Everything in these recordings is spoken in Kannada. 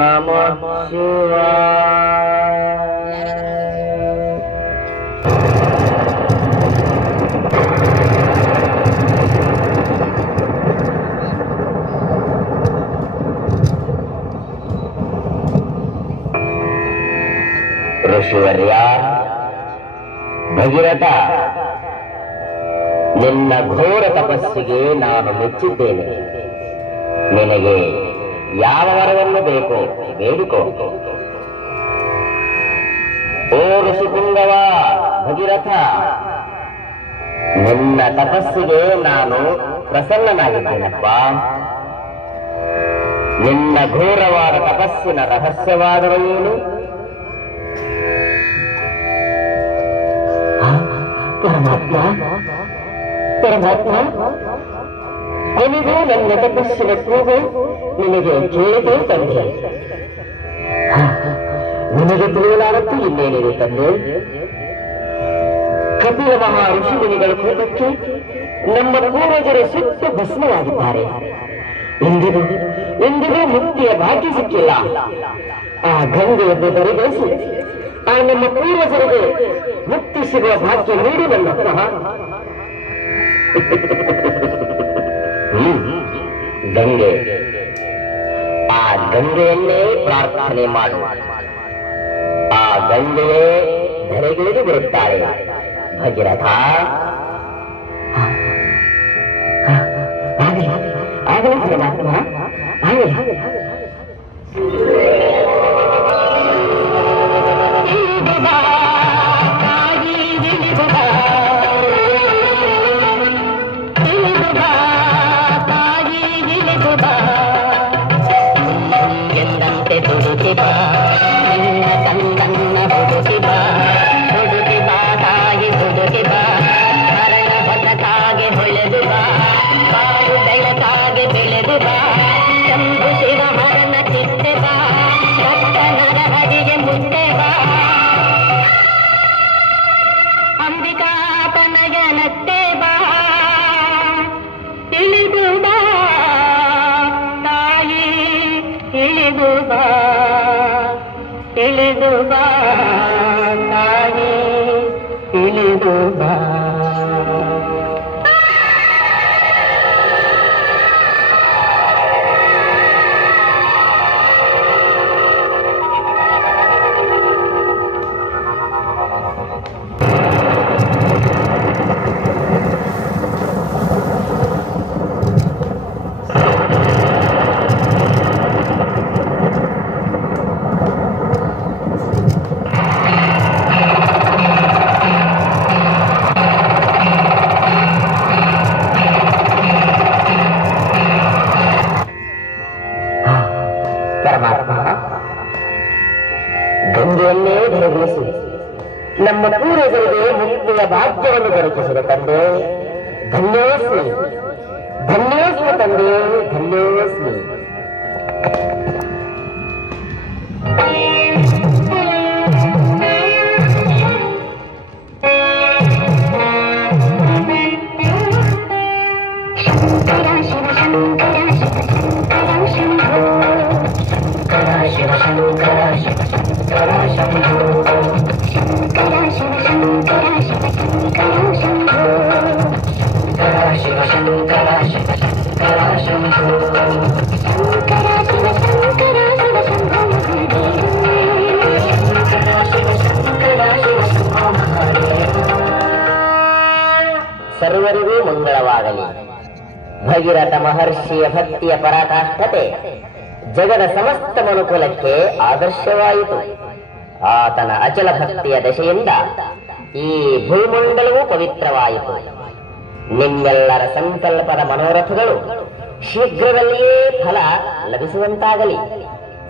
ನಮಃ ಋಷಿವರ್ಯ ಭಗೀರಥ, ನಿನ್ನ ಘೋರ ತಪಸ್ಸಿಗೆ ನಾನು ಮೆಚ್ಚಿದ್ದೇನೆ. ನಿನಗೆ ಯಾವ ವರವನ್ನು ಬೇಕೋ ಬೇಡಿಕೋ. ಓ ಋಷಿಪುಂಗವ ಭಗೀರಥ, ನಿನ್ನ ತಪಸ್ಸಿಗೆ ನಾನು ಪ್ರಸನ್ನನಾಗಿದ್ದೇನಪ್ಪ. ನಿನ್ನ ಘೋರವಾದ ತಪಸ್ಸಿನ ರಹಸ್ಯವಾದರೂ ಏನು? ಪರಮಾತ್ಮ, ಪರಮಾತ್ಮ, ಕೊನೆಗೂ ನನ್ನ ತಪಸ್ಸಿನ ಕೂಗು ನಿನಗೆ ಕೇಳಿದೆ ತಂದೆ. ನಿನಗೆ ತಿಳಿಯಲಾರದ್ದು ಇನ್ನೇನಿದೆ ತಂದೆ. ಕಪಿಲ ಮಹಾ ಋಷಿಮುನಿಗಳ ಕೂಗಕ್ಕೆ ನಮ್ಮ ಪೂರ್ವಜರು ಸುತ್ತ ಭಸ್ಮವಾಗಿದ್ದಾರೆ. ಎಂದಿಗೂ ಮುಕ್ತಿಯ ಭಾಗ್ಯ ಸಿಕ್ಕಿಲ್ಲ. ಆ ಗಂಗೆಯನ್ನು ಬರಿಗೊಳಿಸಿ ಆ ನಮ್ಮ ಪೂರ್ವಜರಿಗೆ ಮುಕ್ತಿ ಸಿಗುವ ಭಾಗ್ಯ ನೀಡಿ ನನ್ನಪ್ಪ. ಗಂಗೆ, ಆ ಗಂಗೆಯನ್ನೇ ಪ್ರಾರ್ಥನೆ ಮಾಡು. ಆ ಗಂಗೆಯೇ ಧರೆಗಿಳಿದು ಬರುತ್ತಾರೆ ಭಗೀರಥ. ಆಗಲಿ ಪರಮಾತ್ಮ, ಆಗಲಿ. ಇಳಿದು ಬಾ ತಾಯಿ, ಇಳಿದು ಬಾ. ಗಂಗೆಯನ್ನೇ ಧರೆಗೊಳಿಸಿ ನಮ್ಮ ಪೂರ್ವಜರಿಗೆ ಮುಕ್ತಿಯ ಭಾಗ್ಯವನ್ನು ದೊರಕಿಸಿದ ತಂದೆ. ಧನ್ಯೋಸ್ಮಿ, ಧನ್ಯೋಸ್ಮಿ ತಂದೆ, ಧನ್ಯೋಸ್ಮಿ. ಸರ್ವರಿಗೂ ಮಂಗಳವಾಗಲಿ. ಭಗೀರಥ ಮಹರ್ಷಿಯ ಭಕ್ತಿಯ ಪರಾಕಾಷ್ಠತೆ ಜಗದ ಸಮಸ್ತ ಮನುಕುಲಕ್ಕೆ ಆದರ್ಶವಾಯಿತು. ಆತನ ಅಚಲ ಭಕ್ತಿಯ ದಶೆಯಿಂದ ಈ ಭೂಮಂಡಲವೂ ಪವಿತ್ರವಾಯಿತು. ನಿಮ್ಮೆಲ್ಲರ ಸಂಕಲ್ಪದ ಮನೋರಥಗಳು ಶೀಘ್ರದಲ್ಲಿಯೇ ಫಲ ಲಭಿಸುವಂತಾಗಲಿ.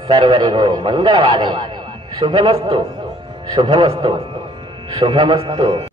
ಸರ್ವರಿಗೂ ಮಂಗಳವಾಗಲಿ. ಶುಭಮಸ್ತು, ಶುಭಮಸ್ತು, ಶುಭಮಸ್ತು.